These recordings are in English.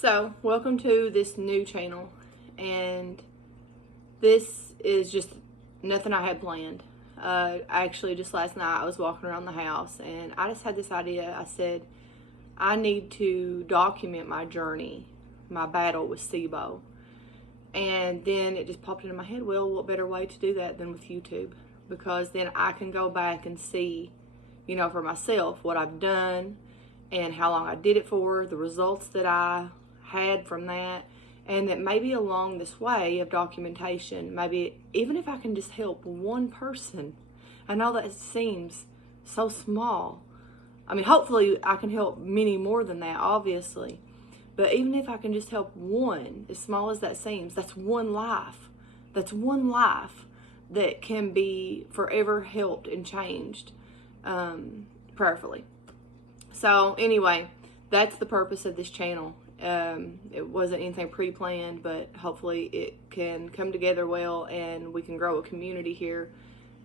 So, welcome to this new channel, and this is just nothing I had planned. Actually, just last night I was walking around the house and I just had this idea. I said, I need to document my journey, my battle with Sibo. And then it just popped into my head, well, what better way to do that than with YouTube? Because then I can go back and see, for myself what I've done and how long I did it for, the results that I had from that, and that maybe along this way of documentation, maybe even if I can just help one person. I know that seems so small. I mean, hopefully I can help many more than that, obviously. But even if I can just help one, as small as that seems, that's one life. That's one life that can be forever helped and changed prayerfully. So anyway, that's the purpose of this channel. It wasn't anything pre-planned, but hopefully it can come together well and we can grow a community here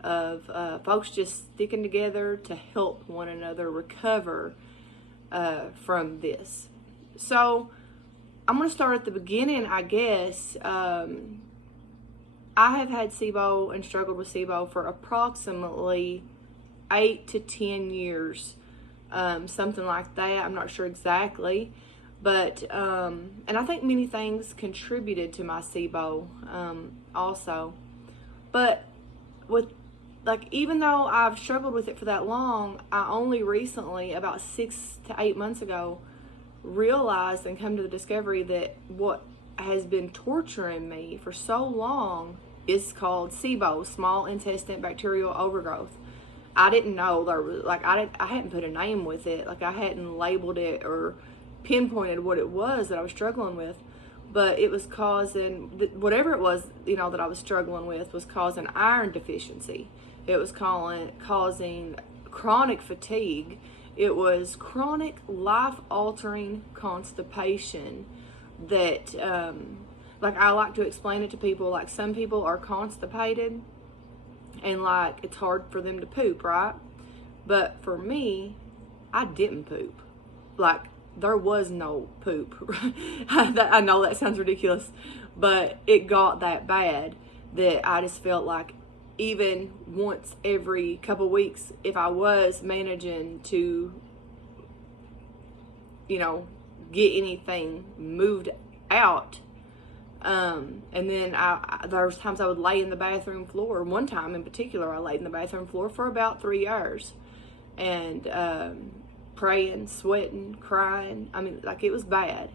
of folks just sticking together to help one another recover from this. So I'm going to start at the beginning, I guess. I have had Sibo and struggled with Sibo for approximately 8 to 10 years, something like that. I'm not sure exactly. But, and I think many things contributed to my Sibo also. But even though I've struggled with it for that long, I only recently, about 6 to 8 months ago, realized and come to the discovery that what has been torturing me for so long is called Sibo, small intestine bacterial overgrowth. I didn't know there was, I hadn't put a name with it. I hadn't labeled it or pinpointed what it was that I was struggling with, but it was causing, whatever it was, that I was struggling with was causing iron deficiency. It was causing chronic fatigue. It was chronic life-altering constipation that, I like to explain it to people, some people are constipated and it's hard for them to poop, right? But for me, I didn't poop. There was no poop. I know that sounds ridiculous, but it got that bad that I just felt like even once every couple weeks, if I was managing to, get anything moved out, and then there was times I would lay in the bathroom floor. One time in particular, I laid in the bathroom floor for about 3 hours, and praying, sweating, crying. I mean, it was bad.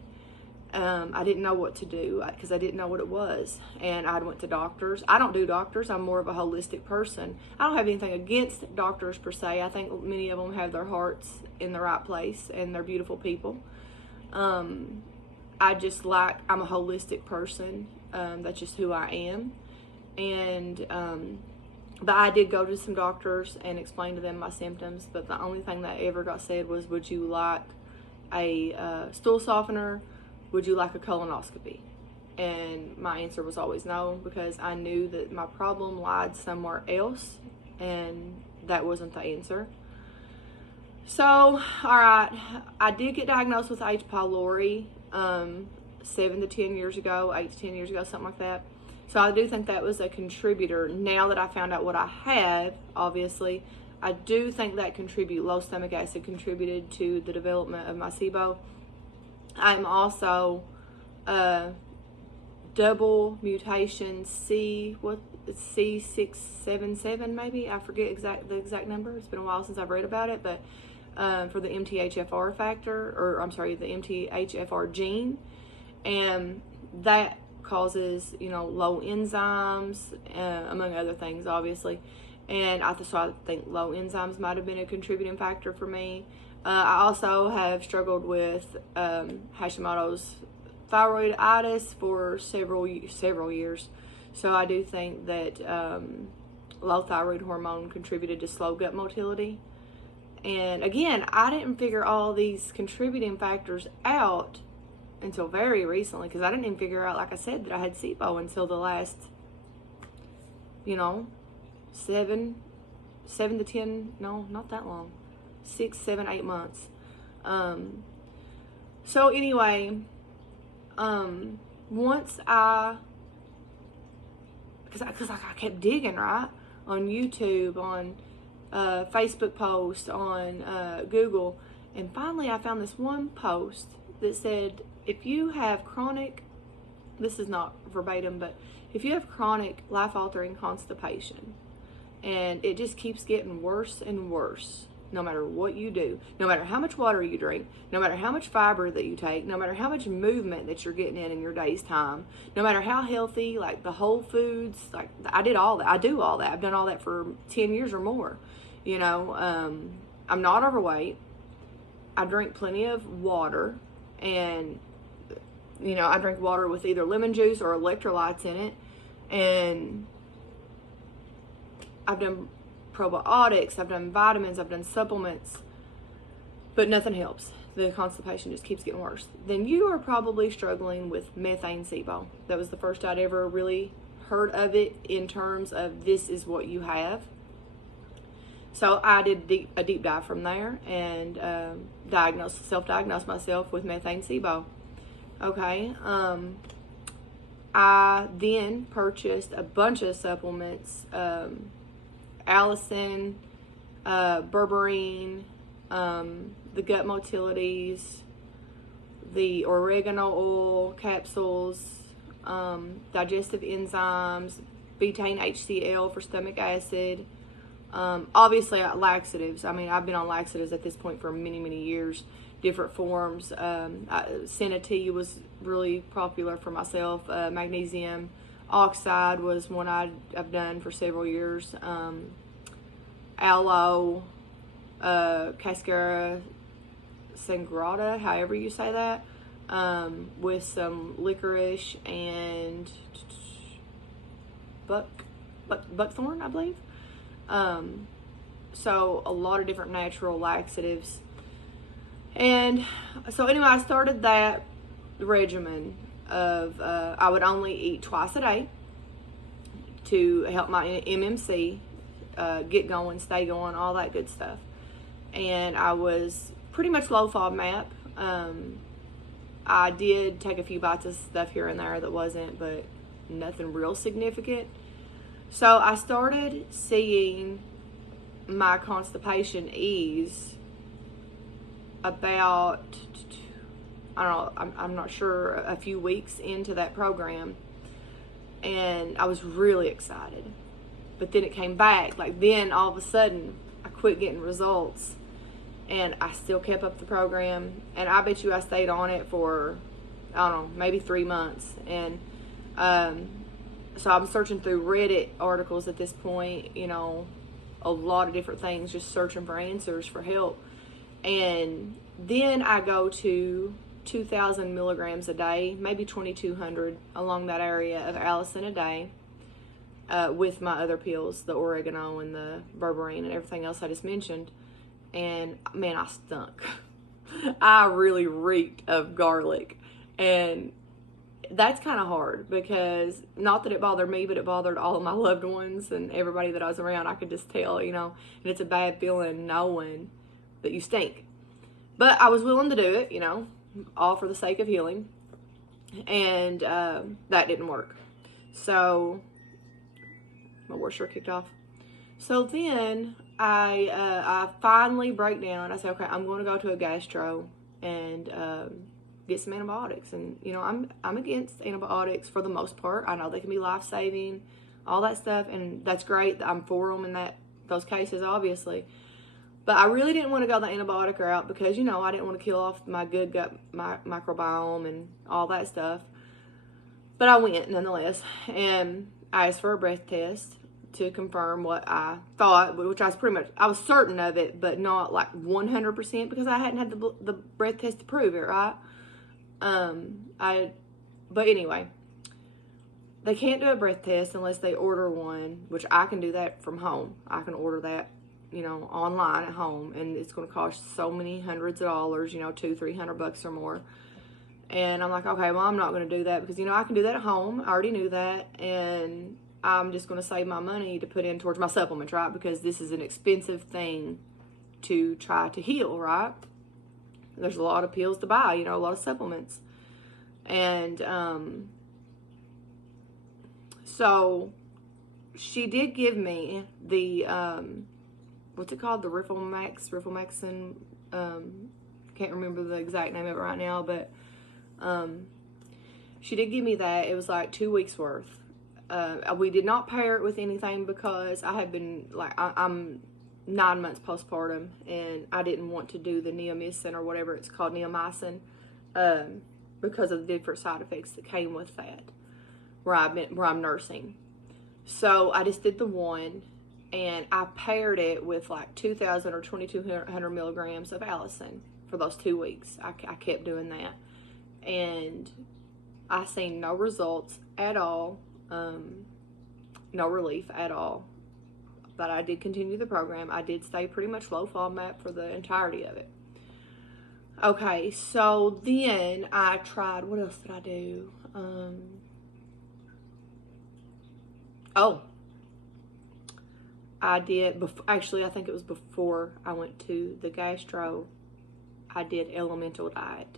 I didn't know what to do because I didn't know what it was. And I went to doctors. I don't do doctors. I'm more of a holistic person. I don't have anything against doctors per se. I think many of them have their hearts in the right place and they're beautiful people. I'm a holistic person. That's just who I am. And, but I did go to some doctors and explain to them my symptoms, but the only thing that ever got said was, would you like a stool softener? Would you like a colonoscopy? And my answer was always no, because I knew that my problem lied somewhere else, and that wasn't the answer. So, all right, I did get diagnosed with H. pylori 7 to 10 years ago, 8 to 10 years ago, something like that. So I do think that was a contributor. Now that I found out what I have, obviously, I do think that low stomach acid contributed to the development of my Sibo. I'm also double mutation C677 maybe. I forget the exact number. It's been a while since I've read about it, but for the MTHFR the MTHFR gene, and that causes low enzymes, among other things, obviously. And I think low enzymes might have been a contributing factor for me. I also have struggled with Hashimoto's thyroiditis for several years. So I do think that low thyroid hormone contributed to slow gut motility. And again, I didn't figure all these contributing factors out until very recently, because I didn't even figure out, like I said, that I had Sibo until the last, 7 to 10, no, not that long, 6, 7, 8 months. So anyway, once because I kept digging, right, on YouTube, on Facebook posts, on Google, and finally I found this one post that said, if you have chronic, this is not verbatim, but if you have chronic life-altering constipation and it just keeps getting worse and worse, no matter what you do, no matter how much water you drink, no matter how much fiber that you take, no matter how much movement that you're getting in your day's time, no matter how healthy, like the whole foods, like I did all that. I do all that. I've done all that for 10 years or more. You know, I'm not overweight. I drink plenty of water, and, you know, I drink water with either lemon juice or electrolytes in it, and I've done probiotics, I've done vitamins, I've done supplements, but nothing helps. The constipation just keeps getting worse. Then you are probably struggling with methane Sibo. That was the first I'd ever really heard of it in terms of this is what you have. So I did a deep dive from there and self-diagnosed myself with methane Sibo. Okay. I then purchased a bunch of supplements, Allison, berberine, the gut motilities, the oregano oil capsules, digestive enzymes, betaine HCl for stomach acid, obviously laxatives. I mean, I've been on laxatives at this point for many, many years, different forms. Senna tea was really popular for myself. Magnesium oxide was one I've done for several years. Aloe, cascara sangrata, however you say that, with some licorice and buckthorn, I believe. So a lot of different natural laxatives. And so anyway, I started that regimen of I would only eat twice a day to help my MMC get going, stay going, all that good stuff. And I was pretty much low FODMAP. I did take a few bites of stuff here and there that wasn't, but nothing real significant. So I started seeing my constipation ease about, I don't know, I'm not sure, a few weeks into that program, and I was really excited. But then it came back. Like, then all of a sudden I quit getting results, and I still kept up the program, and I bet you I stayed on it for, I don't know, maybe 3 months. And so I'm searching through Reddit articles at this point, you know, a lot of different things, just searching for answers, for help. And then I go to 2,000 milligrams a day, maybe 2,200 along that area of Allison a day, with my other pills, the oregano and the berberine and everything else I just mentioned. And man, I stunk. I really reeked of garlic. And that's kind of hard, because not that it bothered me, but it bothered all of my loved ones and everybody that I was around. I could just tell, you know, and it's a bad feeling knowing that you stink. But I was willing to do it, you know, all for the sake of healing. And that didn't work. So my worst shirt kicked off. So then I finally break down. I said, okay, I'm going to go to a gastro and get some antibiotics. And, you know, I'm against antibiotics for the most part. I know they can be life-saving, all that stuff, and that's great. I'm for them in those cases, obviously. But I really didn't want to go the antibiotic route because, you know, I didn't want to kill off my good gut microbiome and all that stuff. But I went nonetheless, and I asked for a breath test to confirm what I thought, which I was certain of it, but not like 100% because I hadn't had the breath test to prove it, right? But anyway, they can't do a breath test unless they order one, which I can do that from home. I can order that, you know, online at home, and it's going to cost so many hundreds of dollars, you know, $200-300 or more. And I'm like, okay, well, I'm not going to do that because, you know, I can do that at home. I already knew that, and I'm just going to save my money to put in towards my supplements, right? Because this is an expensive thing to try to heal, right? There's a lot of pills to buy, you know, a lot of supplements. And so she did give me the what's it called, the Rifaximin. Can't remember the exact name of it right now, but she did give me that. It was like 2 weeks worth. We did not pair it with anything because I had been like, I'm 9 months postpartum, and I didn't want to do the neomycin or whatever it's called, neomycin, because of the different side effects that came with that, where I'm nursing. So I just did the one, and I paired it with like 2,000 or 2,200 milligrams of Allison for those 2 weeks. I kept doing that, and I seen no results at all, no relief at all. But I did continue the program. I did stay pretty much low FODMAP for the entirety of it. Okay, so then I tried, what else did I do? I did, actually, I think it was before I went to the gastro, I did elemental diet.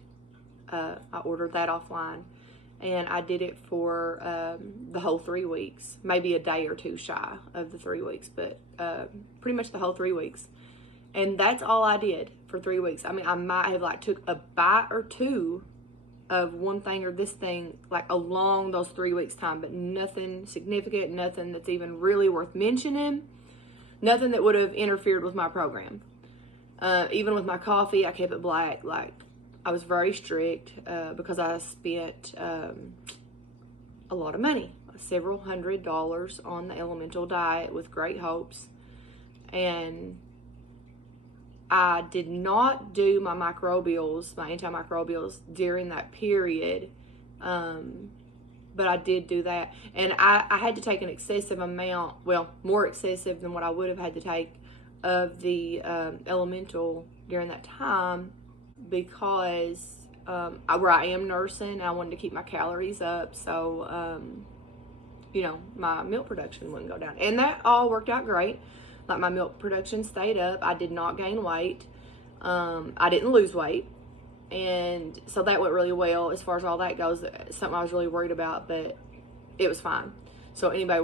I ordered that offline, and I did it for the whole 3 weeks, maybe a day or two shy of the 3 weeks, but pretty much the whole 3 weeks. And that's all I did for 3 weeks. I mean, I might have like took a bite or two of one thing or this thing like along those 3 weeks time, but nothing significant, nothing that's even really worth mentioning, nothing that would have interfered with my program. Even with my coffee, I kept it black. Like, I was very strict because I spent a lot of money, several $100s on the elemental diet with great hopes. And I did not do my microbials, my antimicrobials during that period. But I did do that. And I had to take an excessive amount, well, more excessive than what I would have had to take of the elemental during that time, because where I am nursing, I wanted to keep my calories up, so my milk production wouldn't go down, and that all worked out great. Like, my milk production stayed up. I did not gain weight. I didn't lose weight, and so that went really well as far as all that goes. Something I was really worried about, but it was fine. So anybody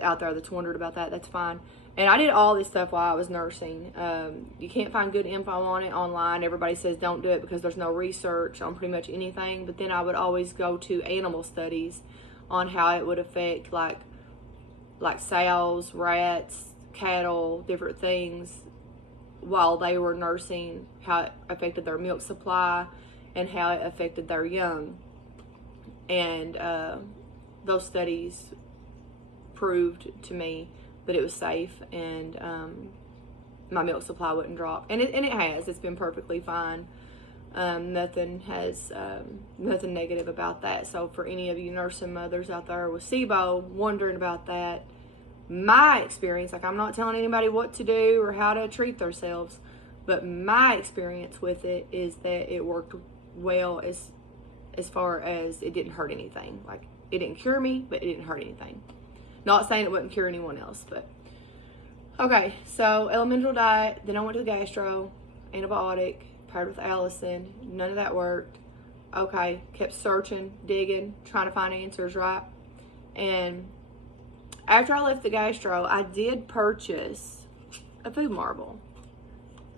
out there that's wondered about that, that's fine. And I did all this stuff while I was nursing. You can't find good info on it online. Everybody says don't do it because there's no research on pretty much anything. But then I would always go to animal studies on how it would affect like sows, rats, cattle, different things while they were nursing, how it affected their milk supply and how it affected their young. And those studies proved to me that it was safe, and my milk supply wouldn't drop, and it has. It's been perfectly fine. Nothing negative about that. So for any of you nursing mothers out there with Sibo wondering about that, my experience, like, I'm not telling anybody what to do or how to treat themselves, but my experience with it is that it worked well as far as it didn't hurt anything. Like, it didn't cure me, but it didn't hurt anything. Not saying it wouldn't cure anyone else, but okay. So elemental diet. Then I went to the gastro, antibiotic, paired with Allison. None of that worked. Okay, kept searching, digging, trying to find answers, right? And after I left the gastro, I did purchase a Foodmarble,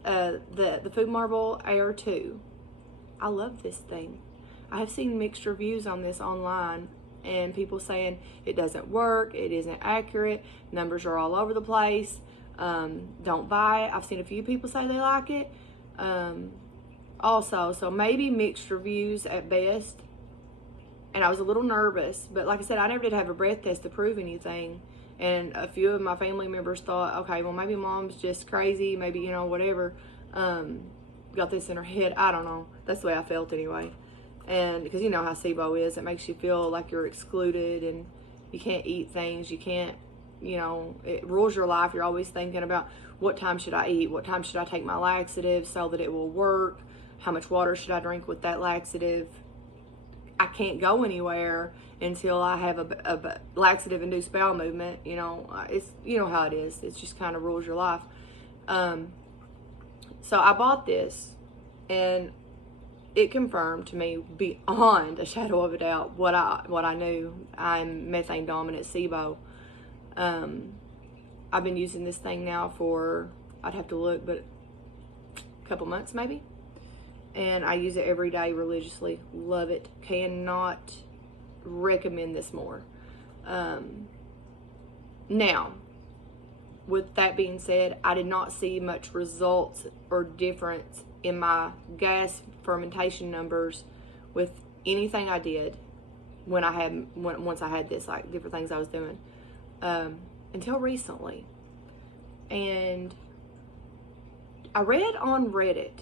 the Foodmarble Air 2. I love this thing. I have seen mixed reviews on this online, and people saying it doesn't work, it isn't accurate, numbers are all over the place, don't buy it. I've seen a few people say they like it also, so maybe mixed reviews at best. And I was a little nervous, but like I said, I never did have a breath test to prove anything. And a few of my family members thought, okay, well, maybe mom's just crazy, maybe, whatever, got this in her head. I don't know. That's the way I felt anyway. And because you know how Sibo is, it makes you feel like you're excluded and you can't eat things. You can't, it rules your life. You're always thinking about what time should I eat? What time should I take my laxative so that it will work? How much water should I drink with that laxative? I can't go anywhere until I have a laxative-induced bowel movement. It's, how it is. It just kind of rules your life. So I bought this, and it confirmed to me beyond a shadow of a doubt what I knew. I'm methane dominant Sibo. I've been using this thing now for, I'd have to look, but a couple months maybe. And I use it every day religiously. Love it. Cannot recommend this more. Now, with that being said, I did not see much results or difference in my gas fermentation numbers with anything I did once I had this, like different things I was doing, until recently. And I read on Reddit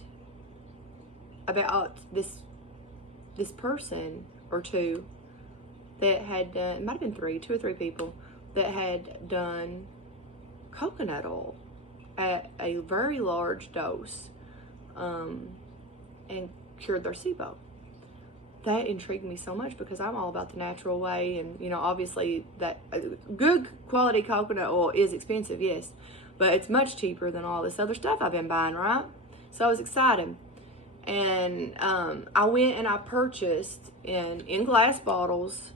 about this person or two that had done, it might have been two or three people that had done coconut oil at a very large dose, and cured their Sibo. That intrigued me so much because I'm all about the natural way, and obviously that good quality coconut oil is expensive, yes, but it's much cheaper than all this other stuff I've been buying, right? So I was excited, and I went and I purchased in glass bottles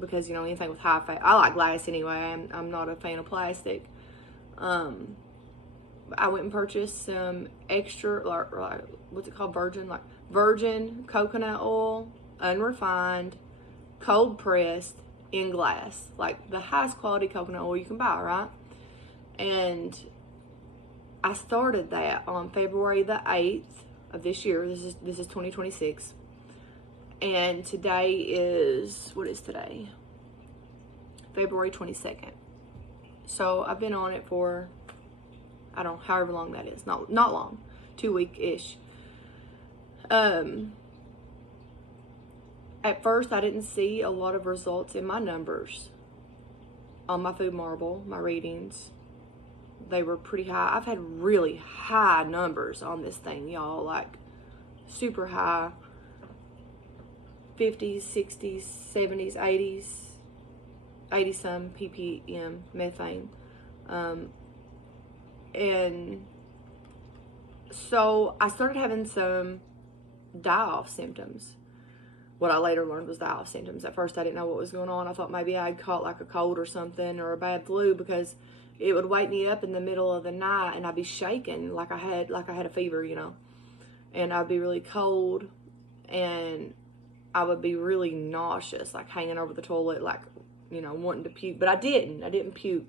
because anything with high fat, I like glass anyway. I'm not a fan of plastic. I went and purchased some extra, like what's it called, virgin coconut oil, unrefined, cold pressed in glass, like the highest quality coconut oil you can buy, right? And I started that on February the 8th of this year. This is 2026, and today is, what is today? February 22nd. So I've been on it for, I don't know, however long that is. Not long. 2 week-ish. At first, I didn't see a lot of results in my numbers on my Foodmarble, my readings. They were pretty high. I've had really high numbers on this thing, y'all. Like, super high. 50s, 60s, 70s, 80s. 80 some ppm methane. And so I started having some die-off symptoms. What I later learned was die-off symptoms. At first I didn't know what was going on. I thought maybe I'd caught like a cold or something, or a bad flu, because it would wake me up in the middle of the night and I'd be shaking like I had a fever, and I'd be really cold, and I would be really nauseous, like hanging over the toilet, like wanting to puke, but I didn't puke,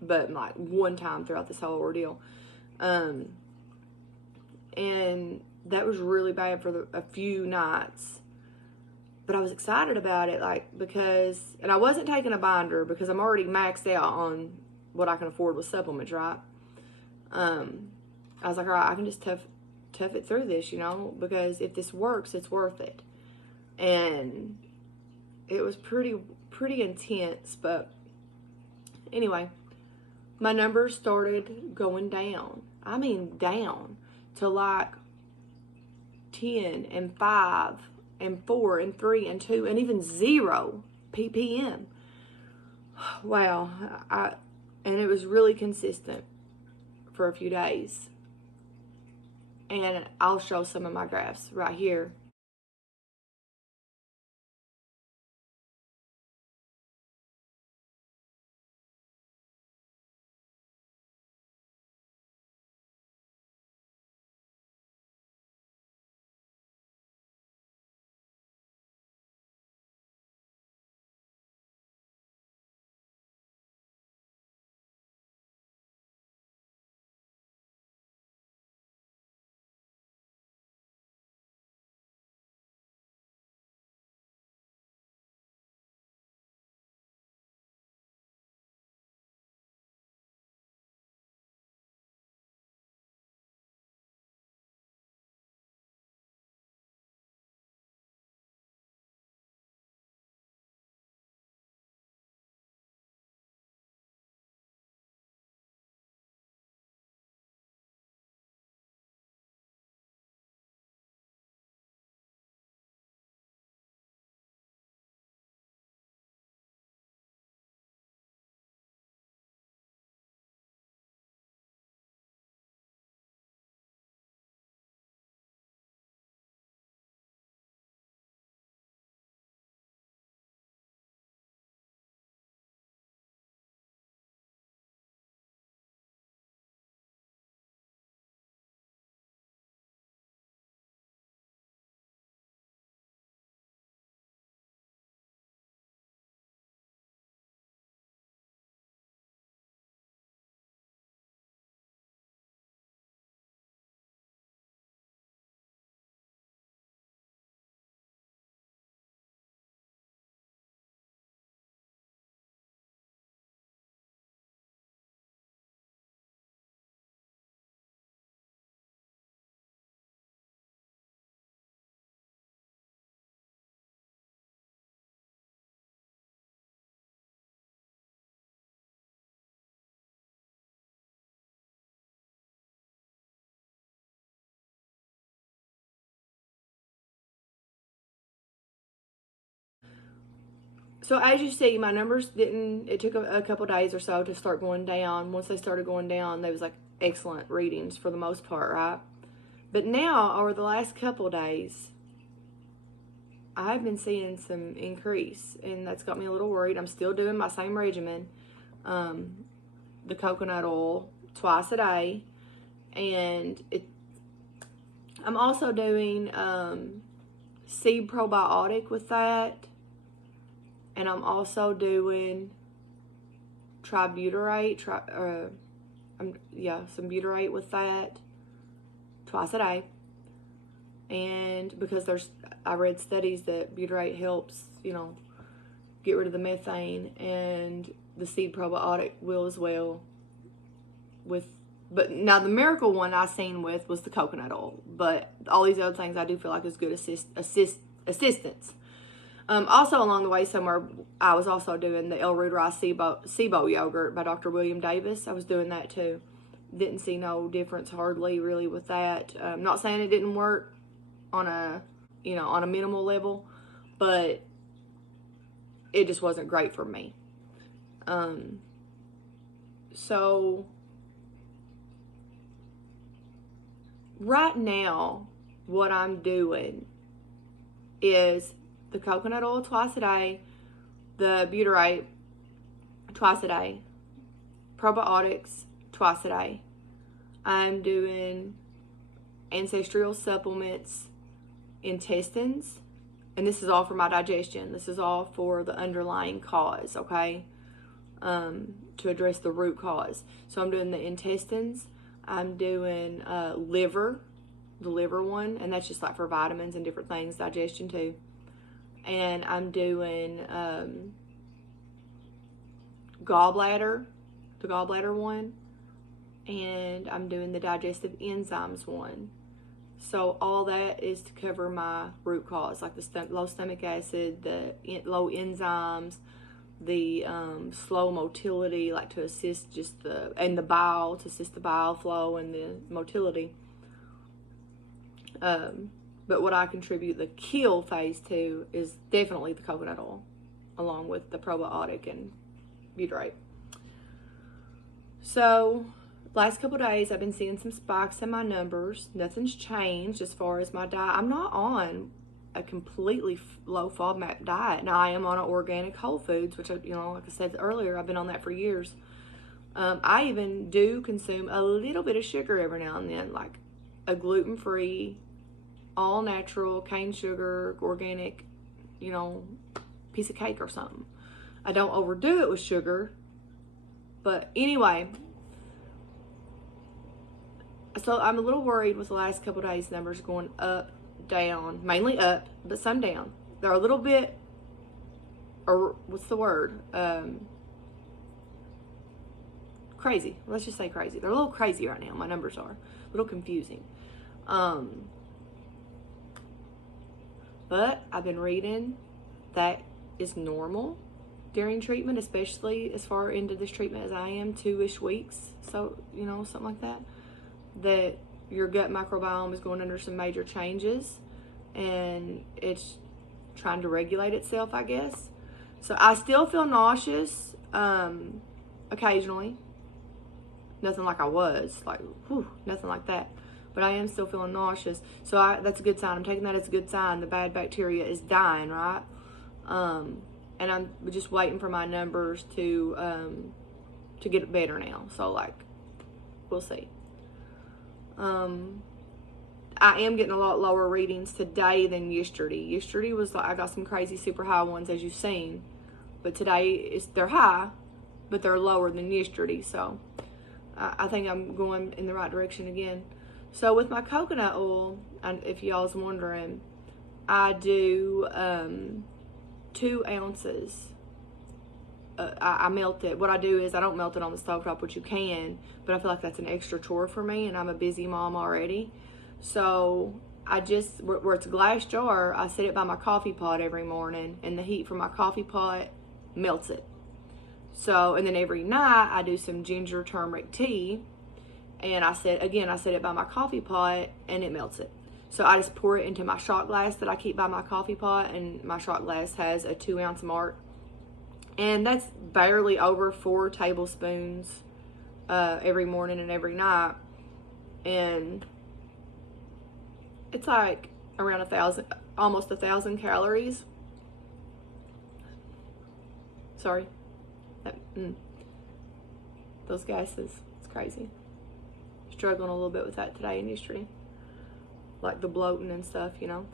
but like one time throughout this whole ordeal. And that was really bad for a few nights, but I was excited about it, like, and I wasn't taking a binder because I'm already maxed out on what I can afford with supplements, right? I was like, all right, I can just tough it through this, because if this works, it's worth it. And it was pretty intense, but anyway, my numbers started going down. I mean down to like 10 and 5 and 4 and 3 and 2 and even 0 ppm. Wow. And it was really consistent for a few days. And I'll show some of my graphs right here. So as you see, my numbers didn't, it took a couple days or so to start going down. Once they started going down, they was like excellent readings for the most part, right? But now, over the last couple days, I've been seeing some increase, and that's got me a little worried. I'm still doing my same regimen, the coconut oil twice a day, and I'm also doing seed probiotic with that, and I'm also doing tributyrate, some butyrate with that twice a day. And because I read studies that butyrate helps, get rid of the methane, and the seed probiotic will as well. But now the miracle one I seen with was the coconut oil, but all these other things I do feel like is good assistance. Also along the way somewhere, I was also doing the El Rude Rice Sibo yogurt by Dr. William Davis. I was doing that too. Didn't see no difference hardly really with that. Not saying it didn't work on a minimal level, but it just wasn't great for me. So right now, what I'm doing is the coconut oil twice a day, the butyrate twice a day, probiotics twice a day. I'm doing ancestral supplements, intestines, and this is all for my digestion. This is all for the underlying cause, okay? To address the root cause. So I'm doing the intestines. I'm doing liver, the liver one, and that's just like for vitamins and different things, digestion too. And I'm doing gallbladder, the gallbladder one, and I'm doing the digestive enzymes one. So all that is to cover my root cause, like the low stomach acid, the low enzymes, the slow motility, like to assist the bile, to assist the bile flow and the motility. But what I contribute the kill phase to is definitely the coconut oil, along with the probiotic and butyrate. So last couple of days, I've been seeing some spikes in my numbers. Nothing's changed as far as my diet. I'm not on a completely low FODMAP diet. Now, I am on an organic whole foods, which, like I said earlier, I've been on that for years. I even do consume a little bit of sugar every now and then, like a gluten-free, all-natural, cane sugar, organic, piece of cake or something. I don't overdo it with sugar. But anyway, so I'm a little worried with the last couple of days numbers going up, down, mainly up, but some down. They're a little bit, or what's the word? Crazy. Let's just say crazy. They're a little crazy right now. My numbers are a little confusing. But I've been reading that is normal during treatment, especially as far into this treatment as I am, 2-ish weeks. So, something like that. That your gut microbiome is going under some major changes, and it's trying to regulate itself, I guess. So I still feel nauseous occasionally. Nothing like I was, nothing like that. But I am still feeling nauseous. So that's a good sign. I'm taking that as a good sign. The bad bacteria is dying, right? And I'm just waiting for my numbers to get better now. So we'll see. I am getting a lot lower readings today than yesterday. Yesterday was I got some crazy super high ones, as you've seen, but today they're high, but they're lower than yesterday. So I think I'm going in the right direction again. So with my coconut oil, and if y'all's wondering, I do 2 ounces. I melt it. What I do is I don't melt it on the stovetop, which you can, but I feel like that's an extra chore for me, and I'm a busy mom already. So I just, where it's a glass jar, I set it by my coffee pot every morning, and the heat from my coffee pot melts it. So, and then every night I do some ginger turmeric tea, and I set it by my coffee pot, and it melts it. So I just pour it into my shot glass that I keep by my coffee pot, and my shot glass has a 2-ounce mark And that's barely over 4 tablespoons every morning and every night. And it's like around 1,000, almost 1,000 calories. Sorry. Those gases, it's crazy. Struggling a little bit with that today in history. Like the bloating and stuff, you know.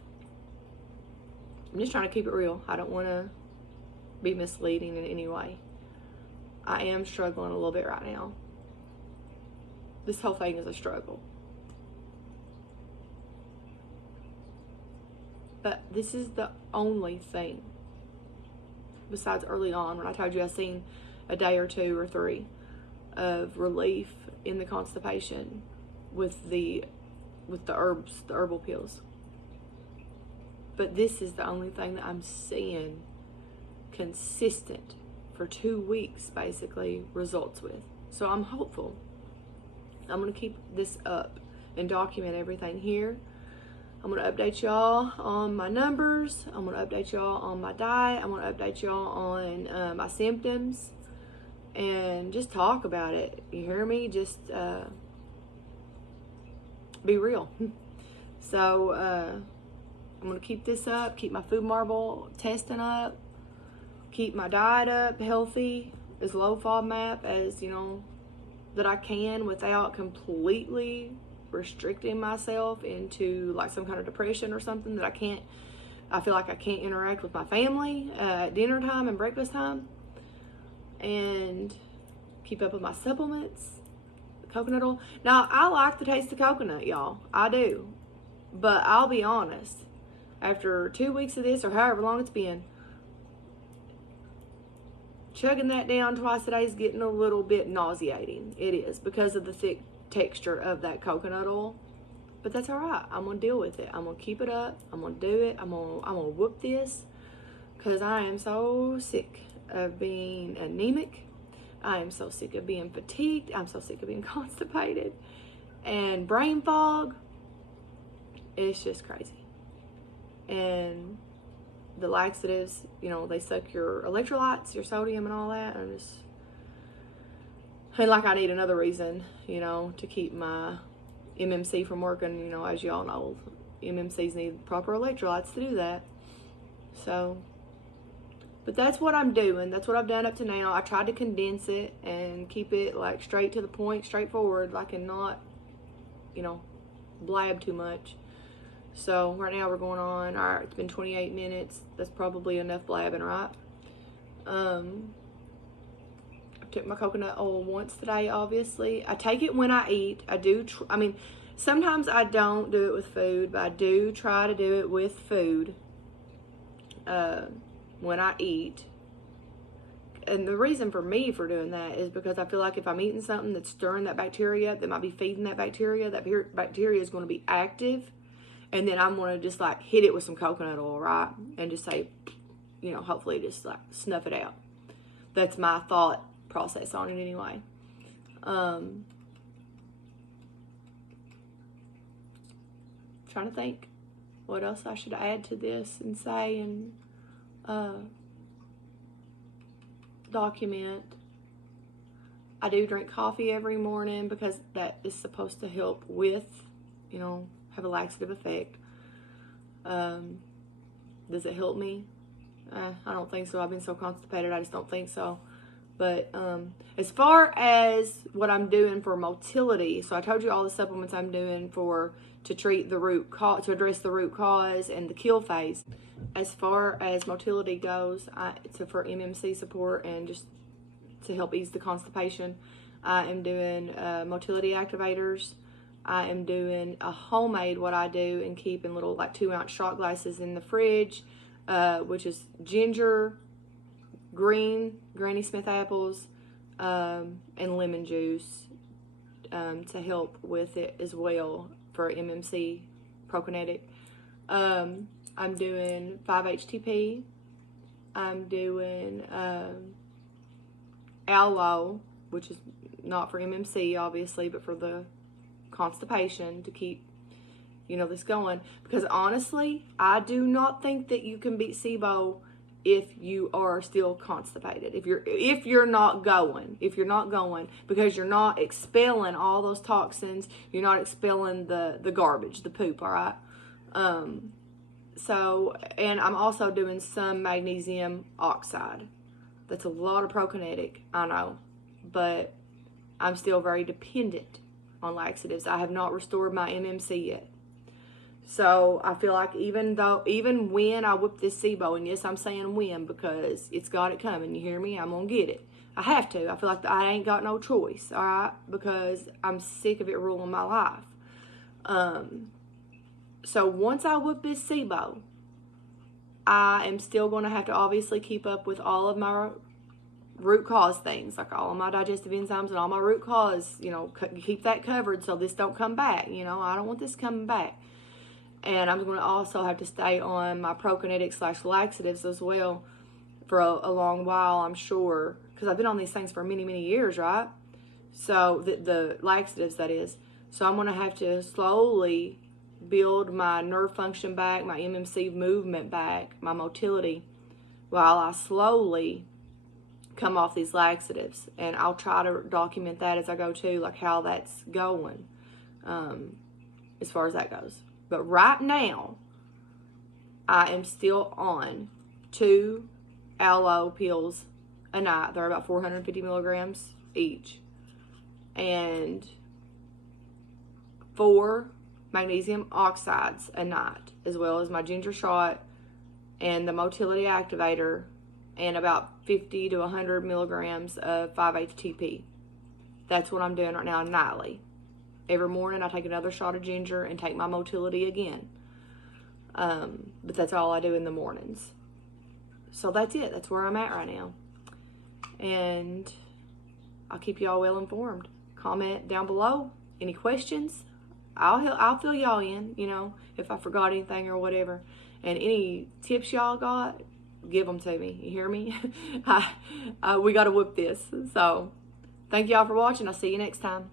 I'm just trying to keep it real. I don't want to be misleading in any way. I am struggling a little bit right now. This whole thing is a struggle. But this is the only thing, besides early on when I told you I seen a day or 2 or 3 of relief in the constipation with the herbs, the herbal pills. But this is the only thing that I'm seeing consistent for 2 weeks, basically, results with. So I'm hopeful. I'm going to keep this up and document everything here. I'm going to update y'all on my numbers. I'm going to update y'all on my diet. I'm going to update y'all on my symptoms. And just talk about it. You hear me? Just be real. So I'm going to keep this up. Keep my Foodmarble testing up. Keep my diet up, healthy, as low FODMAP as, you know, that I can without completely restricting myself into like some kind of depression or something that I feel like I can't interact with my family at dinner time and breakfast time. And keep up with my supplements, the coconut oil. Now, I like the taste of coconut, y'all. I do. But I'll be honest, after 2 weeks of this or however long it's been, chugging that down twice a day is getting a little bit nauseating. It is, because of the thick texture of that coconut oil. But that's all right. I'm going to deal with it. I'm going to keep it up. I'm going to do it. I'm going to whoop this, because I am so sick of being anemic. I am so sick of being fatigued. I'm so sick of being constipated and brain fog. It's just crazy. And the laxatives, you know, they suck your electrolytes, your sodium and all that. And like I need another reason, you know, to keep my MMC from working. You know, as y'all know, MMCs need proper electrolytes to do that. So, but that's what I'm doing. That's what I've done up to now. I tried to condense it and keep it like straight to the point, straightforward, like, and not, you know, blab too much. So right now we're going on, all right, it's been 28 minutes. That's probably enough blabbing, right? I took my coconut oil once today, obviously. I take it when I eat. I do, I mean, sometimes I don't do it with food, but I do try to do it with food when I eat. And the reason for me for doing that is because I feel like if I'm eating something that's stirring that bacteria, that might be feeding that bacteria is going to be active. And then I'm going to just like hit it with some coconut oil, right? And just say, you know, hopefully just like snuff it out. That's my thought process on it anyway. Trying to think what else I should add to this and say and document. I do drink coffee every morning because that is supposed to help with, you know, have a laxative effect. Does it help me? I don't think so. I've been so constipated, I just don't think so. But as far as what I'm doing for motility, so I told you all the supplements I'm doing to treat the root cause, to address the root cause and the kill phase. As far as motility goes, for MMC support and just to help ease the constipation, I am doing motility activators. I am doing a homemade, what I do, and keep in little like 2-ounce shot glasses in the fridge, which is ginger, green Granny Smith apples, and lemon juice to help with it as well for MMC prokinetic. I'm doing 5-HTP. I'm doing aloe, which is not for MMC obviously, but for the constipation to keep, you know, this going. Because honestly, I do not think that you can beat Sibo if you are still constipated. If you're not going because you're not expelling all those toxins, you're not expelling the garbage, the poop, all right? So, and I'm also doing some magnesium oxide. That's a lot of prokinetic, I know, but I'm still very dependent on laxatives. I have not restored my MMC yet. So I feel like even when I whip this Sibo, and yes, I'm saying when because it's got it coming, you hear me? I'm going to get it. I have to. I feel like I ain't got no choice, all right? Because I'm sick of it ruling my life. So once I whip this Sibo, I am still going to have to obviously keep up with all of my root cause things, like all of my digestive enzymes and all my root cause, keep that covered so this don't come back. I don't want this coming back. And I'm going to also have to stay on my prokinetics / laxatives as well for a long while, I'm sure, because I've been on these things for many, many years, right? So the laxatives, that is. So I'm going to have to slowly build my nerve function back, my MMC movement back, my motility, while I slowly come off these laxatives. And I'll try to document that as I go too, like how that's going, as far as that goes. But right now, I am still on 2 aloe pills a night. They're about 450 milligrams each. And 4 magnesium oxides a night, as well as my ginger shot and the motility activator, and about 50 to 100 milligrams of 5-HTP. That's what I'm doing right now nightly. Every morning I take another shot of ginger and take my motility again. But that's all I do in the mornings. So that's it. That's where I'm at right now. And I'll keep y'all well informed. Comment down below. Any questions? I'll fill y'all in, if I forgot anything or whatever. And any tips y'all got, give them to me. You hear me? We got to whip this. So thank y'all for watching. I'll see you next time.